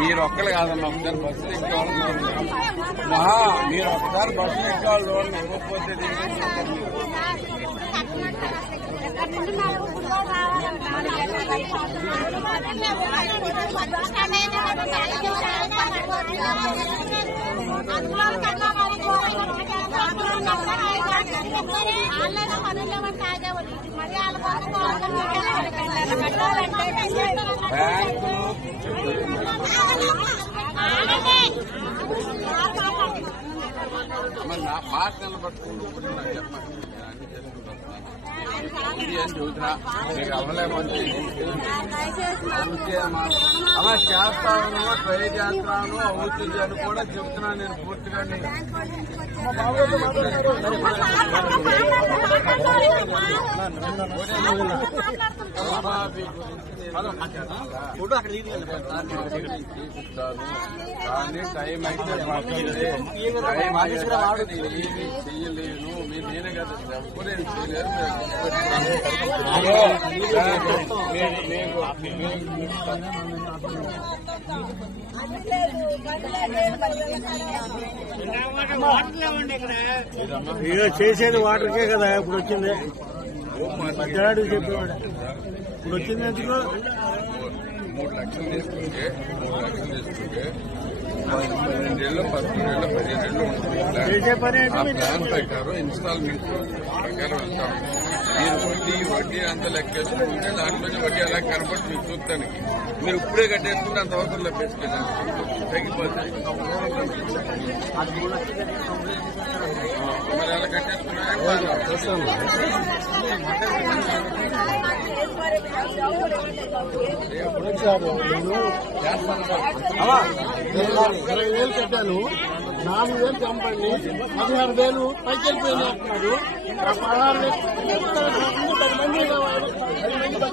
మీరు ఒక్కరు కాదమ్మా, ఒకసారి బస్సులు ఎక్కేవాళ్ళు మీరు ఒకసారి బస్సులు ఎక్కేవాళ్ళు ఇవ్వకపోతే మరి నా పార్టీలను పట్టుకుంటూ నాకు చెప్పండి, అన్ని చేసుకుంటున్నాను ఇది అని చెబుతున్నా. మీకు అవ్వలేమంటే అలా చేస్తాను, ట్రై చేస్తాను, అవుతుంది అని కూడా చెప్తున్నాను నేను పూర్తిగా. కానీ టైం అయితే టైం ఏమి చెయ్యలేను. మీరు నేనే కదా ఎవరేం చేయలేరు. చేసేది వాటర్కే కదా ఇప్పుడు వచ్చింది. మధ్యనాడు చెప్పేవాడు ఇప్పుడు వచ్చింది ఎందుకు 3 లక్షలు తీసుకుంటే 12 ఏళ్ళు 15 ఏళ్ళు ఉంటుంది. ప్లాన్ ప్రకారం ఇన్స్టాల్మెంట్ ప్రకారం వెళ్తాం. మీరు వడ్డీ అంతా లెక్కేసుకుంటే దాంట్లోనే వడ్డీ అలా కనబడి మీకు చూస్తానికి మీరు ఇప్పుడే కట్టేసుకుంటే అంత అవసరం లెక్కేసుకెళ్ళండి, తగ్గిపోతాయి. మరి అలా కట్టేసుకున్నా నేను 20,000 కట్టాను, 4,000 కంపెనీ 16,000 పైకి వెళ్ళిపోయినాయి అంటున్నారు. 16,000 10 మంది కావాలి,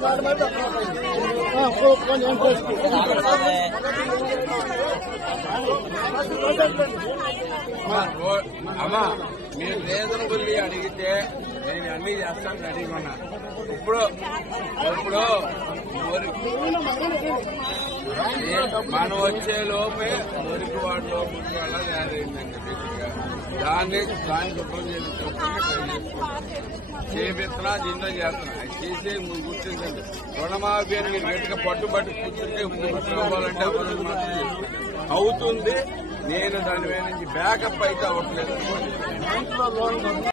10 మంది అమ్మా మీరు రీజనబుల్ అడిగితే నేను అన్ని చేస్తాను అడిగినా. ఇప్పుడు మనం వచ్చే లోపే మురికి వాటి లోపల వల్ల తయారైందండి. దాన్ని శుభ్రం చేపిస్తున్నా, దీంతో చేస్తున్నా. చేసే గుర్తించండి. రుణమాఫీ అని మీరు గట్టిగా పట్టుబట్టి కూర్చుంటే అవ్వాలంటే అవ్వాలని మాత్రం చేస్తున్నాను. అవుతుంది. నేను దాని మీద నుంచి బ్యాకప్ అయితే అవ్వట్లేదు.